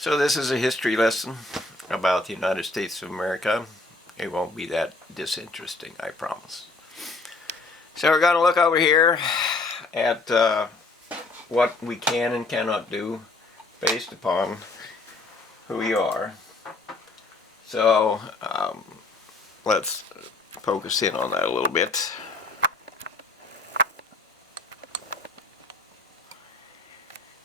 So this is a history lesson about the United States of America. It won't be that disinteresting, I promise. So we're going to look over here at what we can and cannot do based upon who we are. So let's focus in on that a little bit.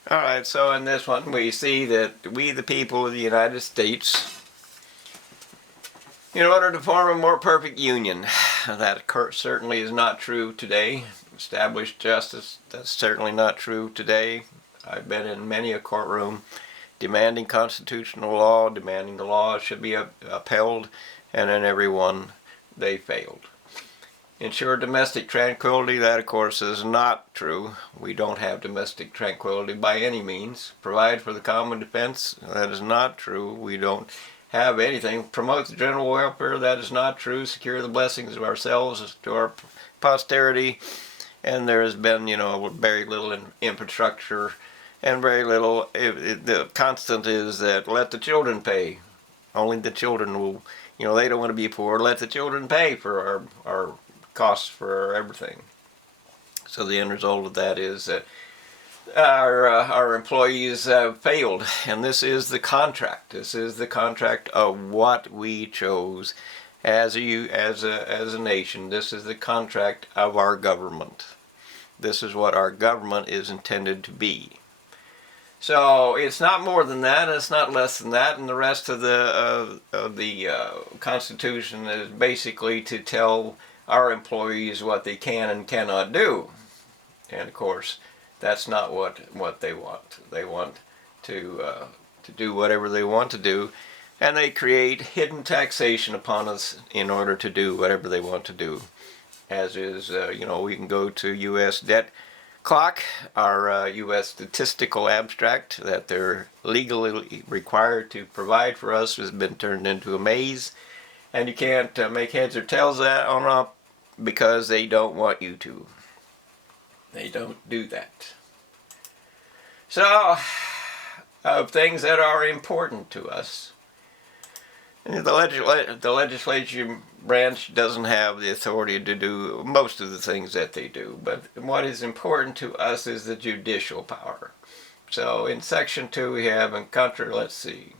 Alright, so in this one we see that we, the people of the United States, in order to form a more perfect union, that certainly is not true today. Established justice, that's certainly not true today. I've been in many a courtroom demanding constitutional law, demanding the law should be upheld, and in every one they failed. Ensure domestic tranquility, that of course is not true. We don't have domestic tranquility by any means. Provide for the common defense, that is not true. We don't have anything. Promote the general welfare, that is not true. Secure the blessings of ourselves to our posterity, and there has been, very little infrastructure and very little. The constant is that let the children pay. Only the children will, they don't want to be poor. Let the children pay for our costs for everything. So the end result of that is that our employees have failed, and this is the contract. This is the contract of what we chose as a nation. This is the contract of our government. This is what our government is intended to be. So it's not more than that, it's not less than that, and the rest of the Constitution is basically to tell our employees what they can and cannot do. And of course, that's not what they want. They want to do whatever they want to do, and they create hidden taxation upon us in order to do whatever they want to do. As is, we can go to U.S. debt clock, our U.S. statistical abstract that they're legally required to provide for us has been turned into a maze, and you can't make heads or tails of that on up because they don't want you to. They don't do that. So, of things that are important to us, the legislature branch doesn't have the authority to do most of the things that they do, but what is important to us is the judicial power. So in section 2 we have in country, let's see,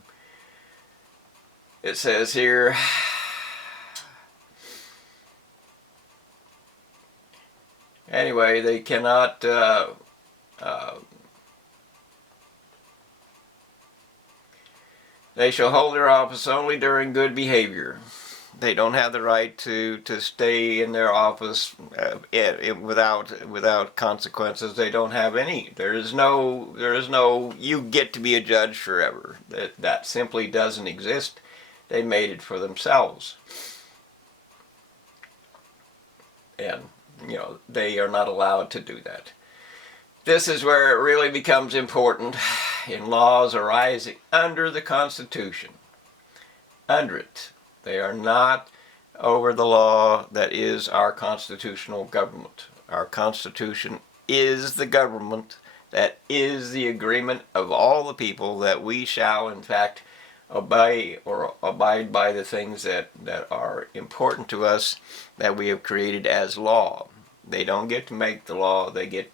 it says here, anyway, they cannot they shall hold their office only during good behavior. They don't have the right to stay in their office without consequences. They don't have any. There is no you get to be a judge forever. That simply doesn't exist. They made it for themselves. And they are not allowed to do that. This is where it really becomes important in laws arising under the Constitution. Under it. They are not over the law that is our constitutional government. Our Constitution is the government that is the agreement of all the people that we shall in fact obey or abide by the things that are important to us that we have created as law. They don't get to make the law, they get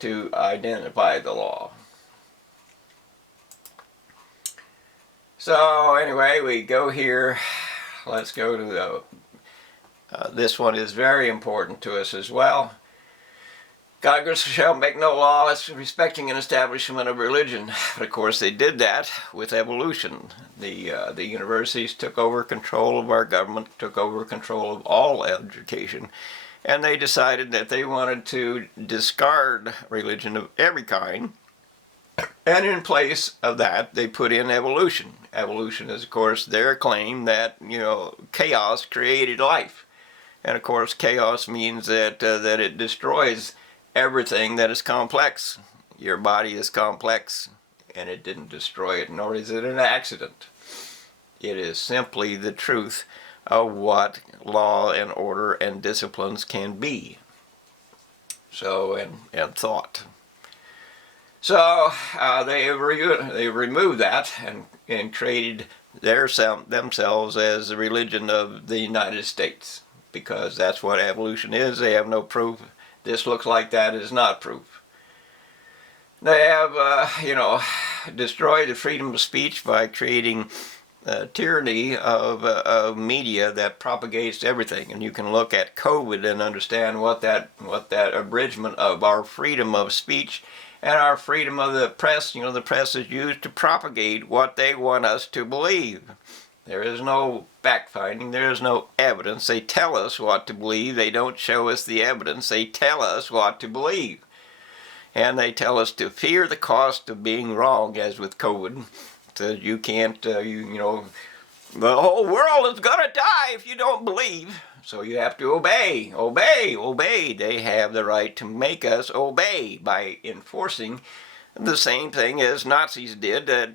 to identify the law. So anyway, we go here. Let's go to this one is very important to us as well. Congress shall make no law respecting an establishment of religion. But of course they did that with evolution. The universities took over control of our government, took over control of all education, and they decided that they wanted to discard religion of every kind. And in place of that, they put in evolution. Evolution is, of course, their claim that, chaos created life. And, of course, chaos means that it destroys everything that is complex. Your body is complex, and it didn't destroy it, nor is it an accident. It is simply the truth of what law and order and disciplines can be. So, and thought. So they removed that and created themselves as the religion of the United States, because that's what evolution is. They have no proof. This looks like that is not proof. They have, destroyed the freedom of speech by creating tyranny of media that propagates everything. And you can look at COVID and understand what that abridgment of our freedom of speech and our freedom of the press. The press is used to propagate what they want us to believe. There is no fact-finding. There is no evidence. They tell us what to believe. They don't show us the evidence. They tell us what to believe. And they tell us to fear the cost of being wrong, as with COVID. So you can't, the whole world is going to die if you don't believe. So you have to obey, obey, obey. They have the right to make us obey by enforcing the same thing as Nazis did, that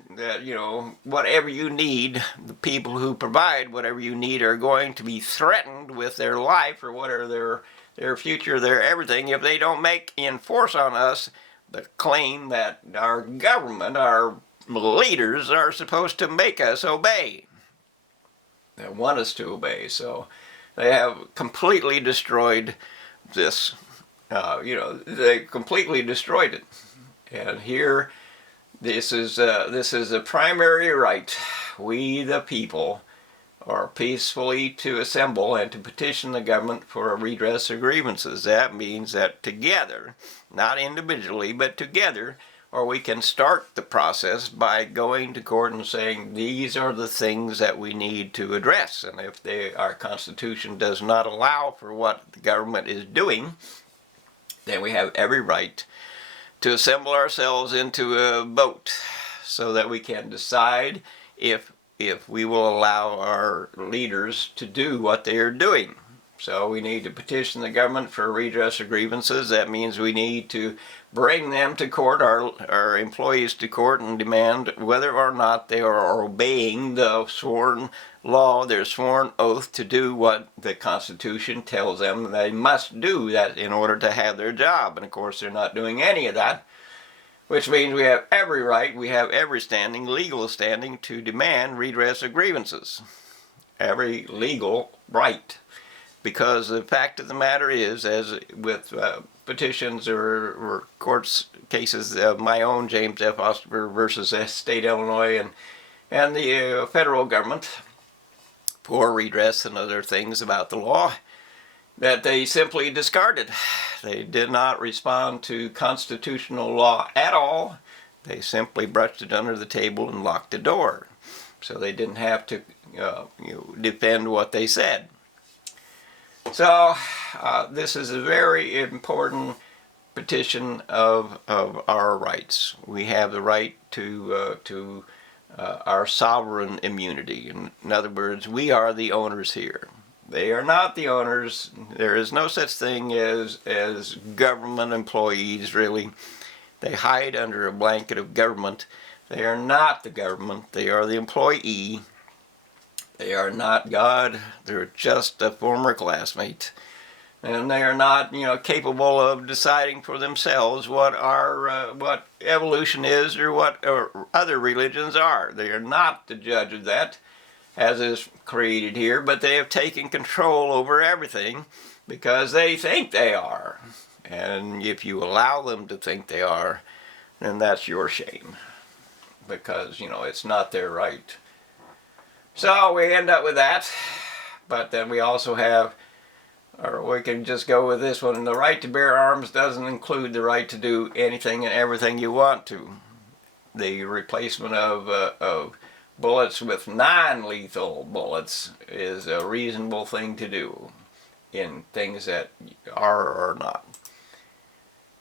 whatever you need, the people who provide whatever you need are going to be threatened with their life or whatever their future, their everything, if they don't enforce on us the claim that our government, our leaders are supposed to make us obey. They want us to obey. So they have completely destroyed this. They completely destroyed it. And here, this is a primary right. We, the people, are peacefully to assemble and to petition the government for a redress of grievances. That means that together, not individually, but together, or we can start the process by going to court and saying these are the things that we need to address. And if our Constitution does not allow for what the government is doing, then we have every right to assemble ourselves into a vote so that we can decide if we will allow our leaders to do what they are doing. So we need to petition the government for redress of grievances. That means we need to bring them to court, our employees to court, and demand whether or not they are obeying the sworn law, their sworn oath to do what the Constitution tells them they must do that in order to have their job. And of course they're not doing any of that, which means we have every right, we have every standing, legal standing, to demand redress of grievances. Every legal right. Because the fact of the matter is, as with petitions or courts cases of my own, James F. Osterberg versus State Illinois and the federal government for redress and other things about the law, that they simply discarded. They did not respond to constitutional law at all. They simply brushed it under the table and locked the door. So they didn't have to defend what they said. So this is a very important petition of our rights. We have the right to our sovereign immunity. In other words, we are the owners here. They are not the owners. There is no such thing as government employees, really. They hide under a blanket of government. They are not the government. They are the employee. They are not God. They're just a former classmate. And they are not, capable of deciding for themselves what what evolution is or what other religions are. They are not the judge of that, as is created here, but they have taken control over everything because they think they are. And if you allow them to think they are, then that's your shame, because, it's not their right. So we end up with that, but then we also have, or we can just go with this one, the right to bear arms doesn't include the right to do anything and everything you want to. The replacement of bullets with non-lethal bullets is a reasonable thing to do in things that are or not.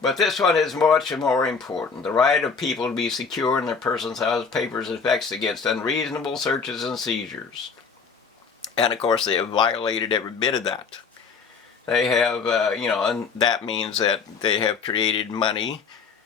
But this one is much more important. The right of people to be secure in their persons, houses, papers, and effects against unreasonable searches and seizures. And of course they have violated every bit of that. They have, and that means that they have created money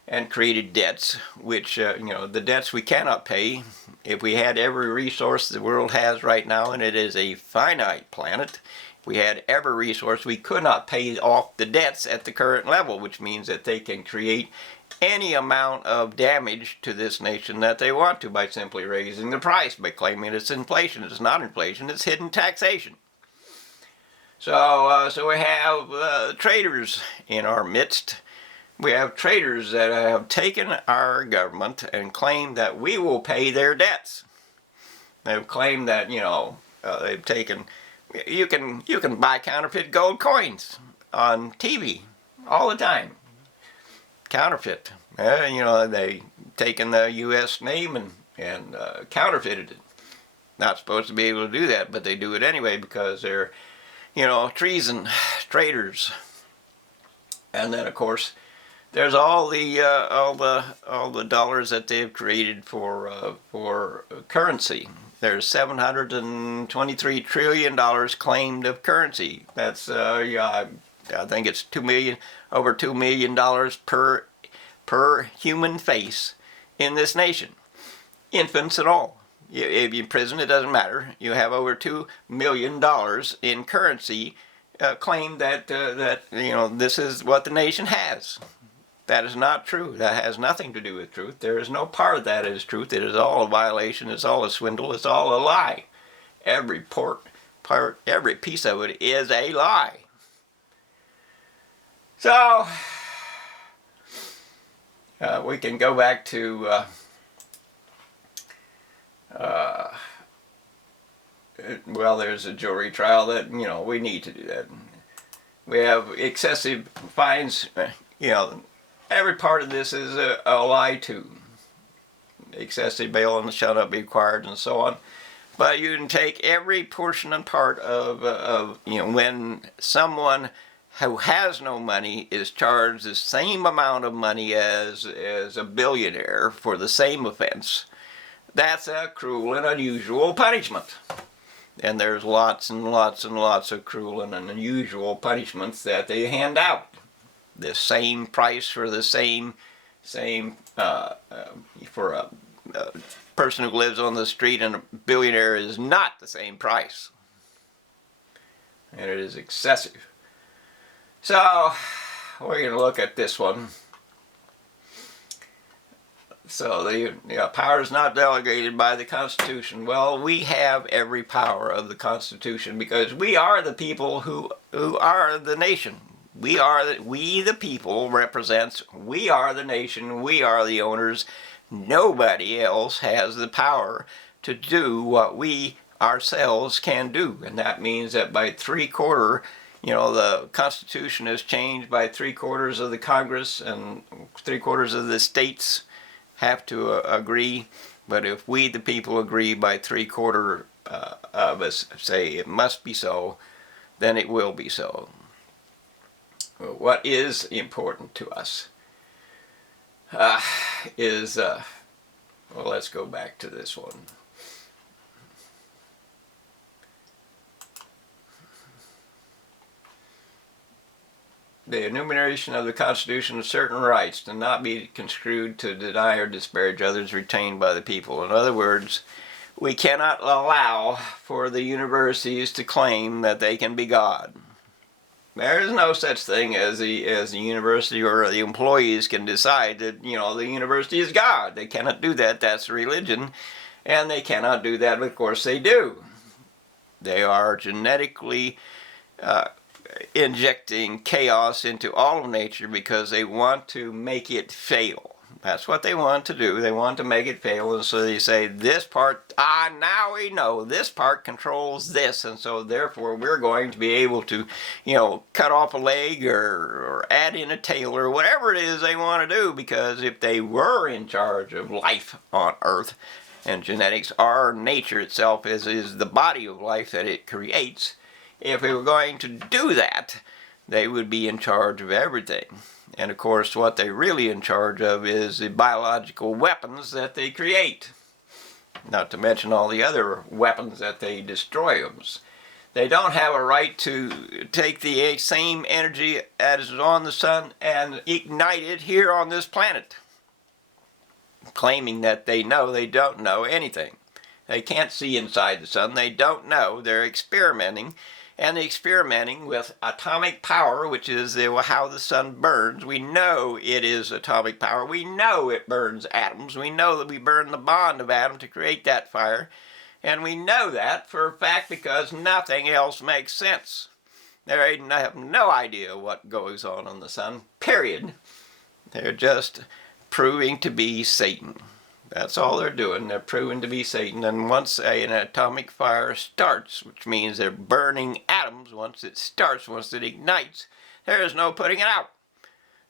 and created debts, which, the debts we cannot pay. If we had every resource the world has right now, and it is a finite planet, if we had every resource, we could not pay off the debts at the current level, which means that they can create any amount of damage to this nation that they want to by simply raising the price, by claiming it's inflation. It's not inflation, it's hidden taxation. So we have traitors in our midst. We have traitors that have taken our government and claimed that we will pay their debts. They've claimed that, they've taken, you can buy counterfeit gold coins on TV all the time. Counterfeit. They taken the U.S. name and counterfeited it. Not supposed to be able to do that, but they do it anyway because they're, treason, traitors. And then, of course, there's all the dollars that they've created for currency. There's $723 trillion claimed of currency. That's I think it's over $2 million per human face in this nation. Infants and all. If you're in prison, it doesn't matter. You have over $2 million in currency claimed that this is what the nation has. That is not true. That has nothing to do with truth. There is no part of that is truth. It is all a violation. It's all a swindle. It's all a lie. Every every piece of it is a lie. So we can go back to well, there's a jury trial that we need to do that. We have excessive fines. Every part of this is a lie too. Excessive bail and shall not be required and so on. But you can take every portion and part of when someone who has no money is charged the same amount of money as a billionaire for the same offense. That's a cruel and unusual punishment. And there's lots and lots and lots of cruel and unusual punishments that they hand out. The same price for the same for a person who lives on the street and a billionaire is not the same price. And it is excessive. So we're going to look at this one. So the power is not delegated by the Constitution. Well, we have every power of the Constitution because we are the people who are the nation. We the people represents, we are the nation, we are the owners. Nobody else has the power to do what we ourselves can do. And that means that by the Constitution is changed by 3/4 of the Congress and 3/4 of the states have to agree. But if we the people agree by 3/4 of us say it must be so, then it will be so. What is important to us is, well, let's go back to this one. The enumeration of the Constitution of certain rights to not be construed to deny or disparage others retained by the people. In other words, we cannot allow for the universities to claim that they can be God. There is no such thing as the university or the employees can decide that, the university is God. They cannot do that. That's religion. And they cannot do that, but of course they do. They are genetically injecting chaos into all of nature because they want to make it fail. That's what they want to do. They want to make it fail, and so they say, this part, now we know this part controls this, and so therefore we're going to be able to, cut off a leg or add in a tail or whatever it is they want to do, because if they were in charge of life on Earth, and genetics are nature itself, is the body of life that it creates, if they were going to do that, they would be in charge of everything. And of course, what they're really in charge of is the biological weapons that they create. Not to mention all the other weapons that they destroy them. They don't have a right to take the same energy as is on the sun and ignite it here on this planet. Claiming that they don't know anything. They can't see inside the sun. They don't know. They're experimenting. and the experimenting with atomic power, which is how the sun burns. We know it is atomic power. We know it burns atoms. We know that we burn the bond of atom to create that fire. And we know that for a fact because nothing else makes sense. They have no idea what goes on the sun, period. They're just proving to be Satan. That's all they're doing. They're proving to be Satan. And once an atomic fire starts, which means they're burning atoms, once it starts, once it ignites, there is no putting it out.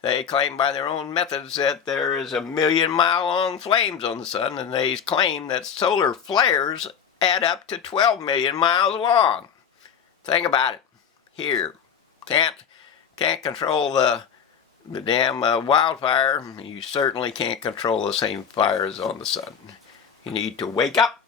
They claim by their own methods that there is 1,000,000-mile-long flames on the sun, and they claim that solar flares add up to 12 million miles long. Think about it. Here, can't control the damn wildfire. You certainly can't control the same fires on the sun. You need to wake up